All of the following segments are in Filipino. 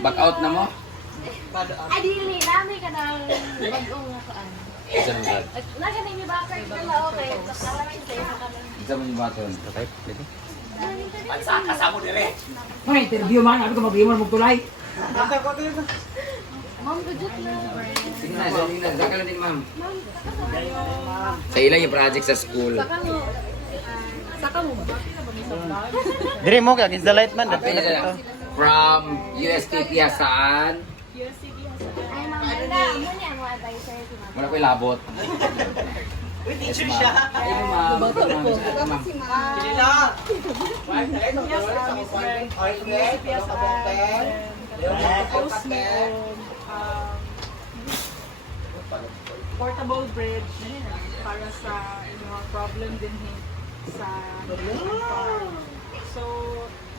Back out na mo? Ay, dili. Nami ka ng bagong nakaan. Isa mo sad. Nasa nimi bakar ka na okay. Nakarating sa'yo ka na. Isa mo yung baton. Okay, dito. May interview man, ano ka mag-iwan mo tulay? Ma'am, budget na. Sige na, sige na. Saka lang din, ma'am. Sa ilang yung project sa school. Saka mo ba? Dire mo kag is the light man Ate, from USTP saan? Ay, ma'am, ganda. Amo niya ang advisor. Wala ko ilabot. Yes, ma'am. Ayun, ma'am. Ma'am. Post me on portable bridge para sa problem din sa farm. So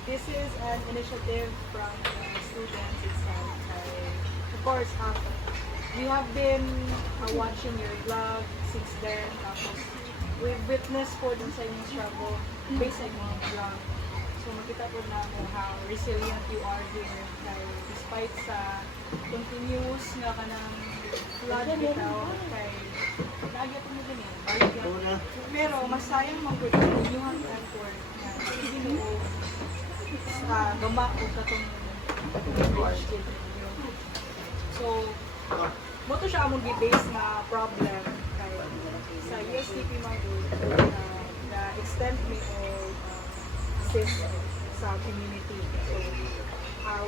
this is an initiative from the students itself. Of course, we have been watching your vlog since then. Tapos we've witnessed po dun sa inyong struggle based sa inyong vlog. So makita po na mo how resilient you are here dahil despite sa continuous nga ka ng flood bitaw kay lagi po mo ganyan, balik yan. Pero mas sayang mag-work ang inyong effort na iginuo sa gama o katong so mo to siya among gi-base na problem kay sa USTP Magud na extend me o assist sa community. So,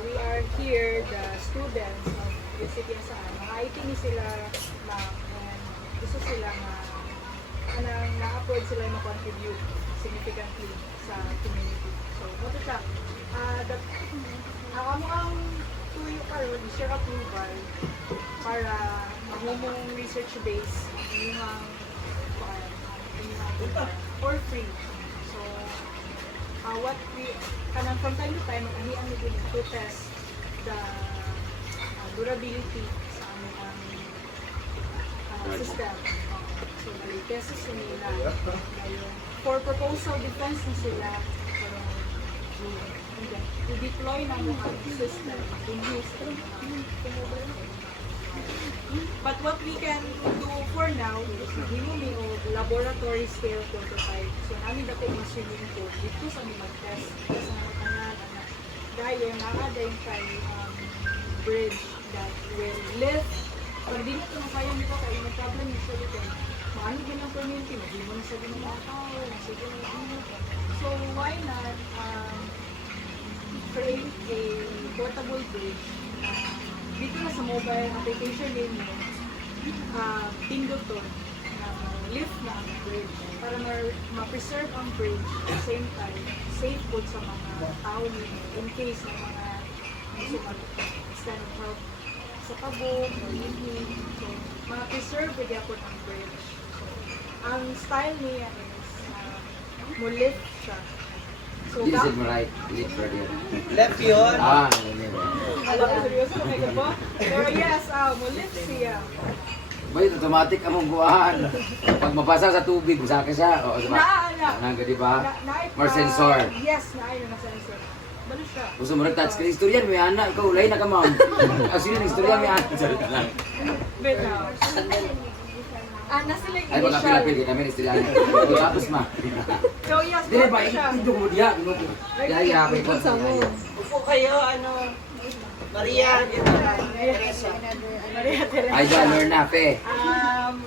we are here, the students of USTP saan, mga ni sila na gusto sila na-upload sila na contribute significantly sa community. So, ito siya. Amo ang tuyo karon i-share approval para mahumong research base yung for free. So, what we kanang from time to time ang din to test the durability sa among system. So, test nila for proposal defense na sila i-deploy na mo ang system in Houston. But what we can do for now is himo laboratory scale prototype. So namin dako yung swimming pool dito sa mga mag-test sa mga tanan dahil nakadayon kay bridge that will lift. Pag di na ito na kaya nito kaya may problem yung sa dito. Maano din ang community, hindi mo na sabi ng mga tao, sige na ano. So why not create a portable bridge dito na sa mobile application ninyo, pindot to na lift na ang bridge para ma-preserve ang bridge at the same time, safe po sa mga tao ninyo in case na mga gusto mag-extend of help sa kabog or living. So, ma-preserve bigyan po ang bridge. So, ang style niya is mo-lift siya. So, This is right. Left right here. Left yun. Yun yun. alam ko seryoso na kayo po. Pero yes, mo-lift siya. Ba, automatic among buwahan. Pag mabasa sa tubig, usaka siya. O, diba? Nangga, diba? More sensor. Yes, naayon na sensor. Balo siya. Gusto mo rin touchscreen. Istoryan, may anak. Ikaw, ulay na ka, ma'am. Actually, istoryan, may anak. Sorry ka lang. But now, nasa like Ay, wala initial. pila-pila. Kami istoryan. O, tapos, ma. So yes, Dili ba, balo siya. ito mo diya. Yaya, may konsa mo. Upo kayo Maria Teresa. Maria Teresa. Ay, Jalor na, pe.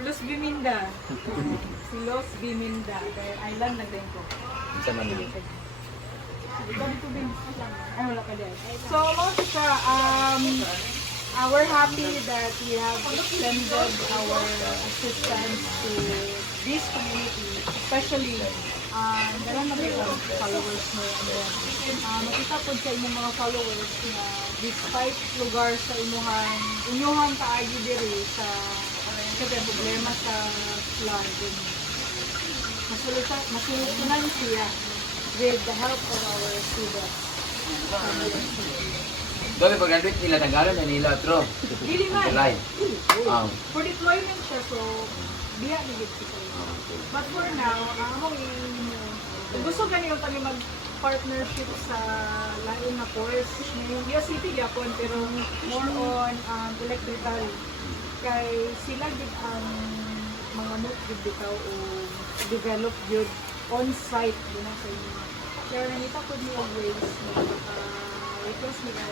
Los Biminda. Si Los Biminda. Dahil island na din ko. Sa man. Ay, wala ka din. So, also siya, we're happy that we have extended our assistance to this community, especially dala na yung followers mo. And then, makita po sa inyong mga followers na despite lugar sa inyuhan kaayo diri sa problema sa flood, masulutunan siya with the help of our students. Doon, pag graduate nila, Tagalog na nila, tro. Dili man. Tulay. For deployment siya, so biya ni Gid siya. But for now, kung gusto ganito kami partnership sa lain na course. Yung USCP yapon pero more on electrical. Kay sila gid ang mga mood gid bitaw o develop gid on-site din sa inyo. Kaya nanita po niyo ways na request nila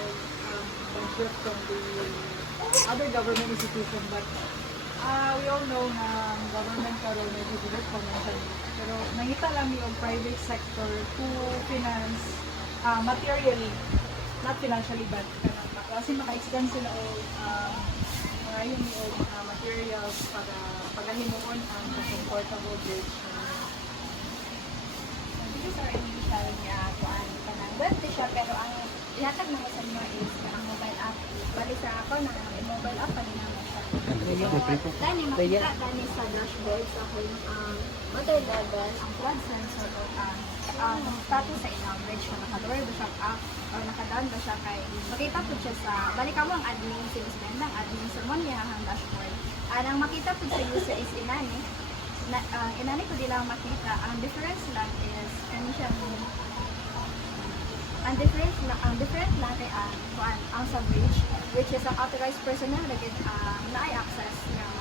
budget from the other government institution, but we all know na government karon may direct financial. Pero nangita lang yung private sector to finance materially, not financially, but kasi maka-extend sila o ngayon yung materials para pagahimuon ang comfortable bridge. Hindi sa initial niya kuan kanang web siya pero ang ihatag mo sa inyo is ang mobile app. Bali sa ako na mobile app pa din naman siya. Dani makita dani sa dashboard sa akong water level, ang flood sensor o ang status sa ilang bridge kung naka-lower ba siya up or naka-down ba siya kay makita po siya sa balik mo ang admin sinisbend ang admin sa mo niya ang dashboard. Ang makita po sa user is inani inani ko di lang makita. Ang difference lang is ano siya ang different lang kay ang sa bridge which is ang authorized personnel lagi na-access ng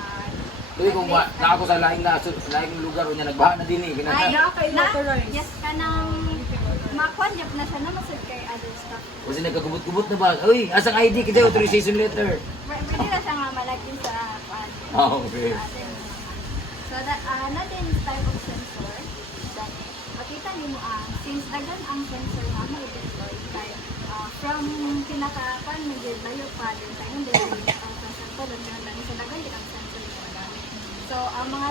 Tuloy kung na ako sa laing lugar niya nagbaha na din eh. ay Authorized. yes kanang makuan na siya naman sa kay other stuff. Kasi nagkagubot-gubot na ba? Uy, asang ID kita authorization letter. Pwede na siya nga malagin sa Okay. so that natin type of sensor then makita niyo since dagan ang sensor na mo i-deploy kay from pinaka-pan nag-layo pa din tayo din ang sensor lang sa dagan din ang sensor na gamit. So ang mga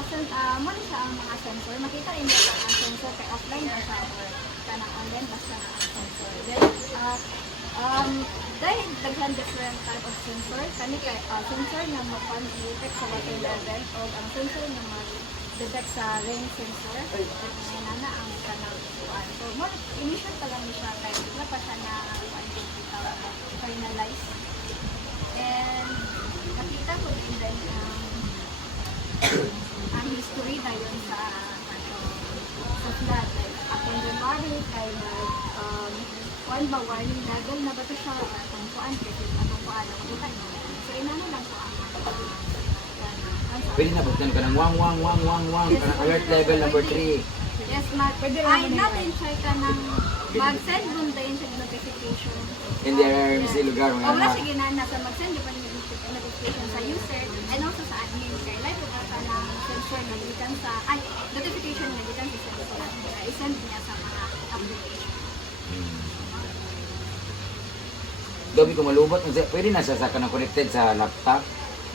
mo siya ang mga sensor makita niyo ang sensor kay offline ba siya or kanang online ba siya ang sensor. Then dahil daghan different type of sensor kani kay sensor nga mo-detect sa water level o ang sensor nga mo-detect sa rain sensor nana ang kanang kuan. So mo initial pa lang siya kay wala pa siya na finalize. And nakita ko din then ang history dayon sa flood like upon January kay kuan ba warning level na ba ito siya atong kuan kasi atong kuan nakita niyo. So inano lang ko ang Pwede na buktan ka ng wang kanang alert level number 3. yes, ay natin check ka ng mag-send mo tayo siya notification. In their lugar O wala mga siya ginana sa mag-send pa niyo notification sa user and also sa admin kay like ko ka ng sensor na gikan sa notification na gikan sa sensor i-send niya sa mga application. Dobi ko malubot, pwede na siya sa kanang connected sa laptop.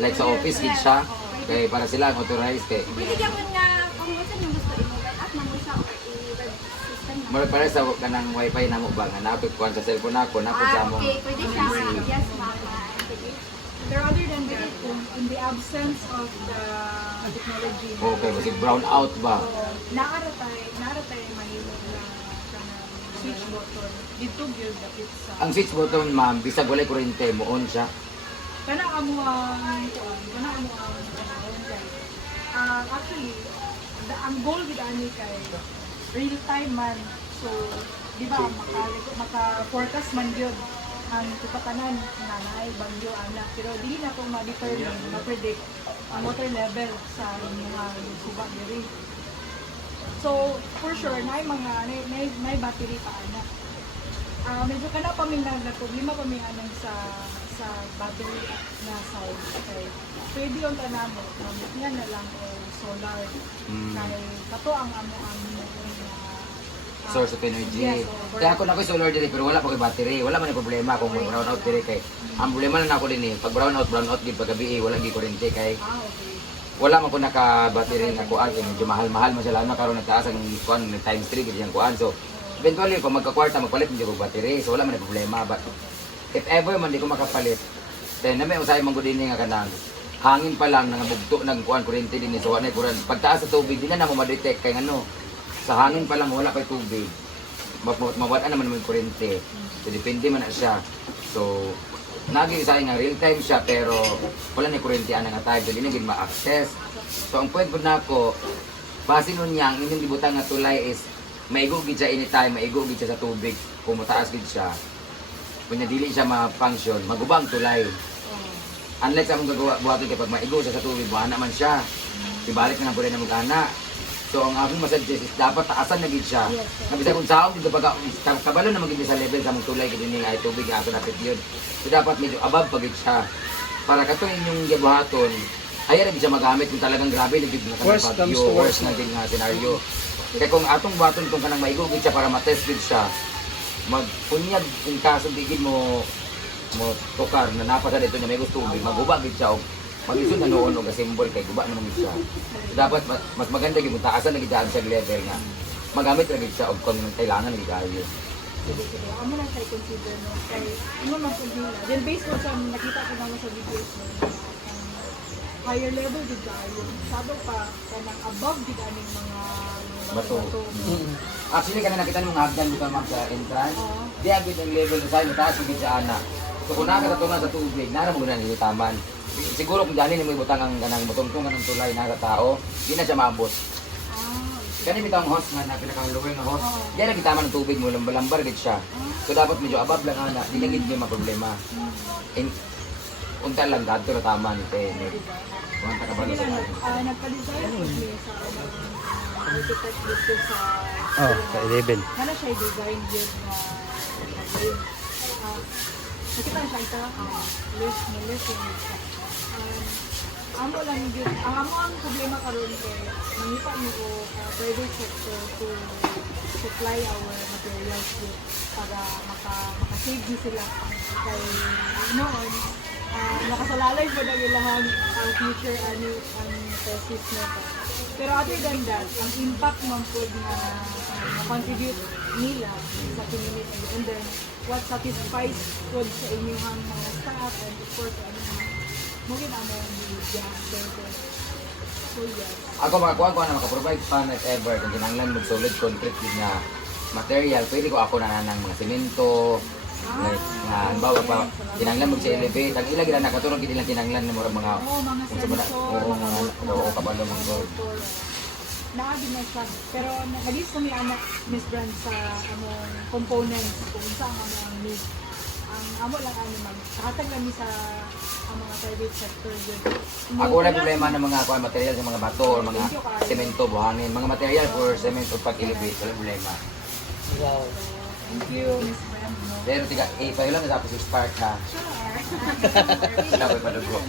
Like sa office gid siya. Kay para sila ang authorized kay. Pwede ka mo nga kung gusto niyo gusto i-mobile app na mo siya or i-web system na. Mura para sa kanang wifi namo ba nga napit kuan sa cellphone nako napit sa among. Okay, pwede siya. Yes, mama. Pero other than that, in the absence of the technology, Okay, kasi brown out ba? naaratay mahilog na kanang switch button. Dito gyud dapit sa Ang switch button ma'am, bisag walay kuryente mo on siya. kana amo ang actually ang goal gid ani kay real time man. So di ba maka-forecast man gyud ang tupatanan nanay bagyo ana pero dili na ko ma-determine ma-predict ang water level sa mga suba diri. So for sure may battery pa ana. Medyo kana pa min na problema pa min anang sa battery na side. Okay. Pwede yung tanamo, mamit na lang o solar. Kaya kato ang Source of energy. Yes, Kaya ako na ko solar diri pero wala pa kay battery. Wala man yung problema kung brown out diri kay. Ang problema na nako din pag brown out gid pag gabi wala gi kuryente kay. okay. Wala man ko naka-battery nga kuan kay medyo mahal-mahal man sila na karon nagtaas ang kuan times 3 gid yang kuan. So eventually kung magka-kwarta magpalit medyo og battery so wala man yung problema but if ever man di ko makapalit then na may usay man gud dinhi nga kanang hangin pa lang nang bugto nang kuan kuryente dinhi so wala kuran pagtaas sa tubig di na mo ma-detect kay ano sa hangin pa lang wala kay tubig mawala naman yung kuryente so depende man na siya so naging sa nga real time siya pero wala ni kuryente ana nga time so di na gid ma-access so ang point po nako base nun niya ang inyong gibutan nga tulay is maigo gid siya anytime, maigo gid siya sa tubig, kung mataas gid siya. Kung dili siya ma-function, magubang tulay. Unlike sa among gagawa buhaton kay pag maigo siya sa tubig, buhana man siya. Ibalik na pud na mag-ana. So ang akong masuggest is dapat taasan na gid siya. Nabisa kung saog dito pag kabalo na maging sa level sa among tulay gid ni ay tubig ato napit yun. So dapat medyo above pagit siya. Para kato inyong gibuhaton, ayaw na siya magamit kung talagang grabe na gid na Worst comes to worst na din nga scenario. Kaya kung atong buhaton kung kanang maigo gid siya para matest gid siya, magpunyag kung kaso digid mo tukar na napasa dito niya may gusto tubig, maguba gid siya og mag-isod na noon o symbol kay guba naman gid siya. Dapat mas maganda gid taasan na gid siya level nga. Magamit ra gid siya og kung kailangan gid ayo. Sige. Amo na tayo consider no. Kay ano man po nila. Then based on sa nakita ko naman sa videos no, higher level gid tayo. Sado pa kanang above gid aning mga Bato. Actually kanina nakita nung hagdan dito ma'am sa entrance. Di agad ang level sa taas taas gid sa ana. So kung nakakatungan sa tubig, nara mo na ni taman. Siguro kung dali ni mo ibutang ang kanang butong-tong kanang tulay na sa tao, di na siya maabot. Kani bitang host nga na pinaka-lower na host. Di na kita man ng tubig mo lambar gid siya. So dapat medyo above lang ana, di na gid may problema. Unta lang gadto na tama ni te. Kuan ta kabalo sa lahat. Nagpa-design ko siya sa architect dito sa sa 11. Kana siya design yun na nakita siya ito list yung amo lang yun amo ang problema karon kay nangita mo ko private sector to supply our materials yun para makasave din sila kay noon nakasalalay po na ilang ang future ang thesis na ito. Pero other than that, ang impact man po na contribute nila sa community and then what satisfies po sa inyong mga staff and of course mungkin ang mga so yes. Ako makakuha ko na makaprovide pa na ever kung kinanglan mo solid concrete din nga material, pwede ko ako na ng mga semento, nga halimbawa pa kinanglan mo sa elevate, ang ilang gila nakatulong kinilang kinanglan ng mga mga kabalo ng gold. Naagin na siya. Pero nag-list kami anak Miss Brand sa components kung saan ang need. Ang amo lang magkakatag lang sa ang mga private sector yun. Ako wala problema ng mga material sa mga bato or mga semento, buhangin, mga material for cement o pag-elevate, wala problema. Wow. Thank you, Miss Brand. Pero tiga, payo lang na tapos i-start ha. Sure. Sinabi pa doon.